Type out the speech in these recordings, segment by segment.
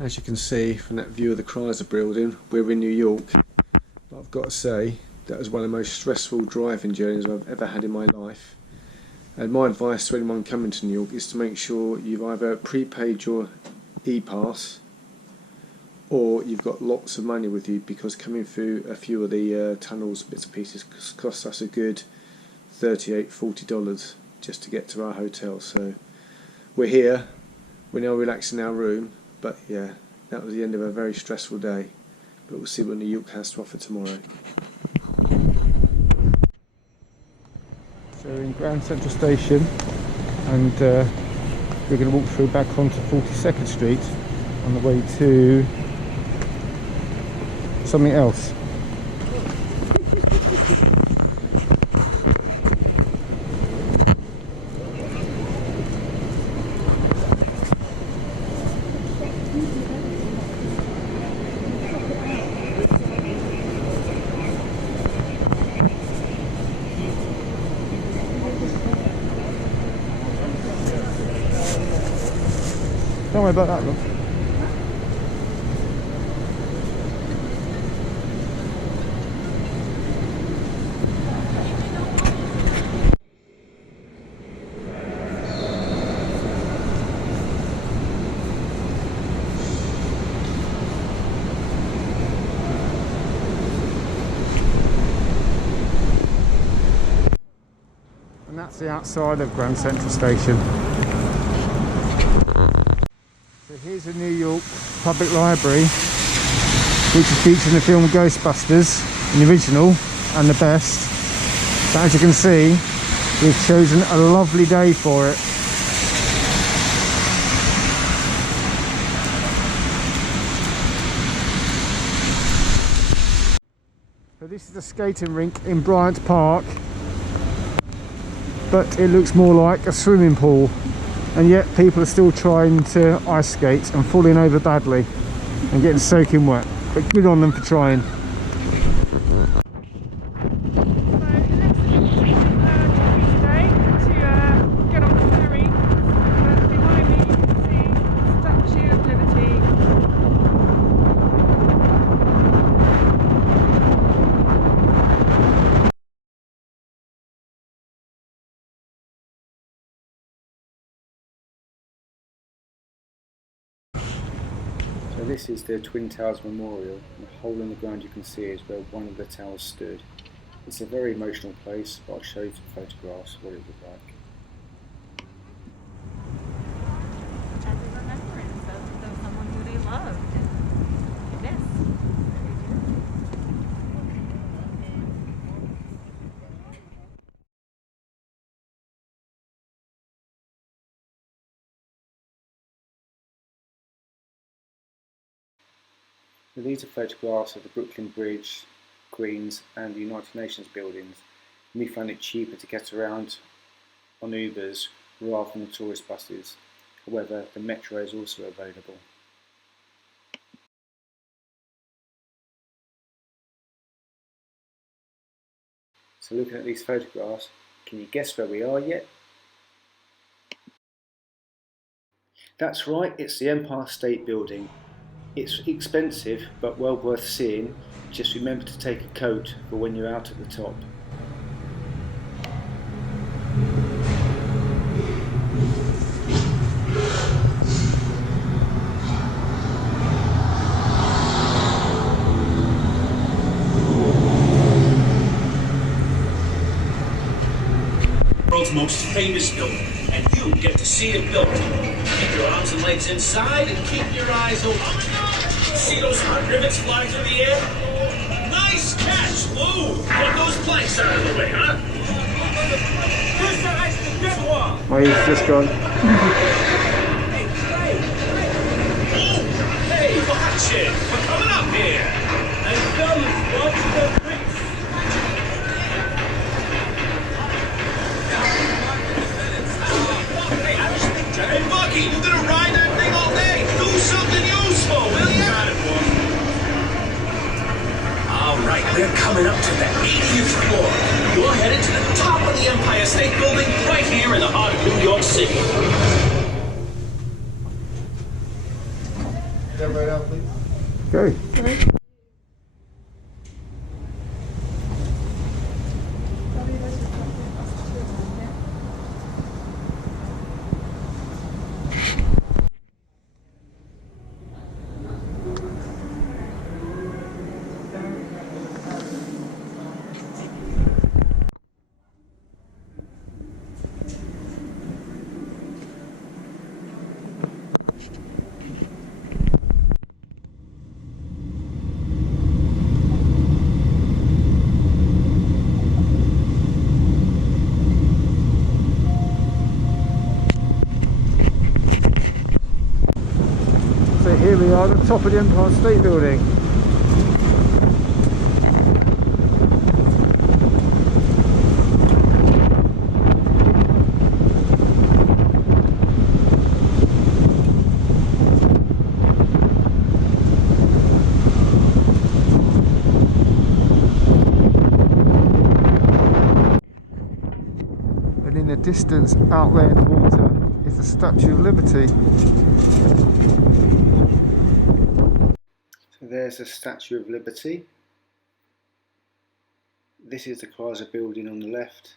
As you can see from that view of the Chrysler building, we're in New York. But I've got to say, that was one of the most stressful driving journeys I've ever had in my life. And my advice to anyone coming to New York is to make sure you've either prepaid your e-pass or you've got lots of money with you, because coming through a few of the tunnels, bits and pieces, costs us a good $38–40 just to get to our hotel. So we're here, we're now relaxed in our room, but yeah, that was the end of a very stressful day. But we'll see what New York has to offer tomorrow. So we're in Grand Central Station, and we're going to walk through back onto 42nd Street on the way to something else. Don't worry about that, look. And that's the outside of Grand Central Station. So here's the New York Public Library, which is featured in the film Ghostbusters, in the original and the best. But as you can see, we've chosen a lovely day for it. So this is the skating rink in Bryant Park, but it looks more like a swimming pool. And yet people are still trying to ice skate and falling over badly and getting soaking wet. But good on them for trying. So this is the Twin Towers Memorial, and the hole in the ground you can see is where one of the towers stood. It's a very emotional place, but I'll show you some photographs of what it looked like. As a remembrance of someone who they loved and missed. So these are photographs of the Brooklyn Bridge, Queens and the United Nations buildings. And we found it cheaper to get around on Ubers rather than the tourist buses. However, the metro is also available. So looking at these photographs, can you guess where we are yet? That's right, it's the Empire State Building. It's expensive but well worth seeing. Just remember to take a coat for when you're out at the top. World's most famous building, and you get to see it built. Keep your arms and legs inside and keep your eyes open. See those hot rivets fly through the air? Nice catch, Lou! Get those planks out of the way, huh? Oh, he's just gone. Hey, watch it! We're coming up here! And fellas, watch the bricks! Hey, Bucky, you gonna ride that thing all day? Do something useful, will you? Got it, boy. All right, we're coming up to the 80th floor. You're headed to the top of the Empire State Building right here in the heart of New York City. Go. So here we are at the top of the Empire State Building. And in the distance out there in the water is the Statue of Liberty. So there's the Statue of Liberty. This is the Chrysler Building on the left.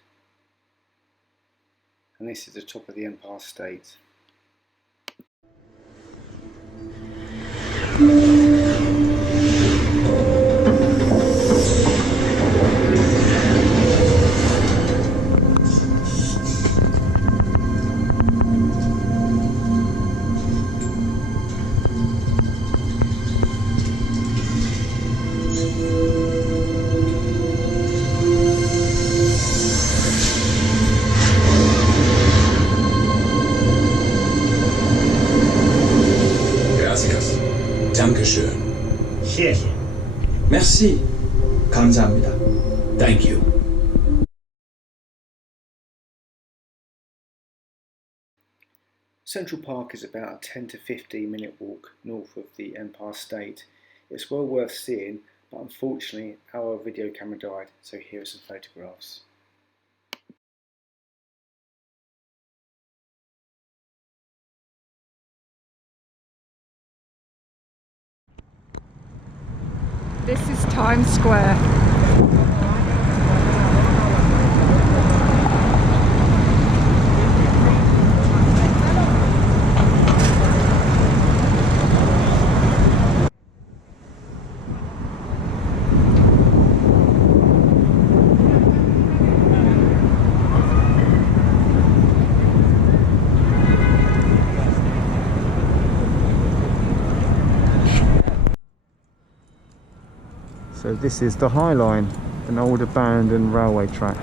And this is the top of the Empire State. Dankeschön. 谢谢。 Merci. 감사합니다. Thank you. Central Park is about a 10 to 15 minute walk north of the Empire State. It's well worth seeing, but unfortunately our video camera died, so here are some photographs. This is Times Square. So this is the High Line, an old abandoned railway track.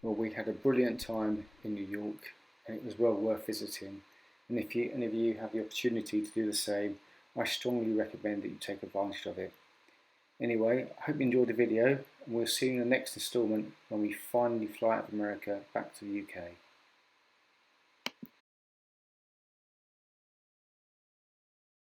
Well, we had a brilliant time in New York and it was well worth visiting. And if any of you have the opportunity to do the same, I strongly recommend that you take advantage of it. Anyway, I hope you enjoyed the video and we'll see you in the next instalment when we finally fly out of America back to the UK.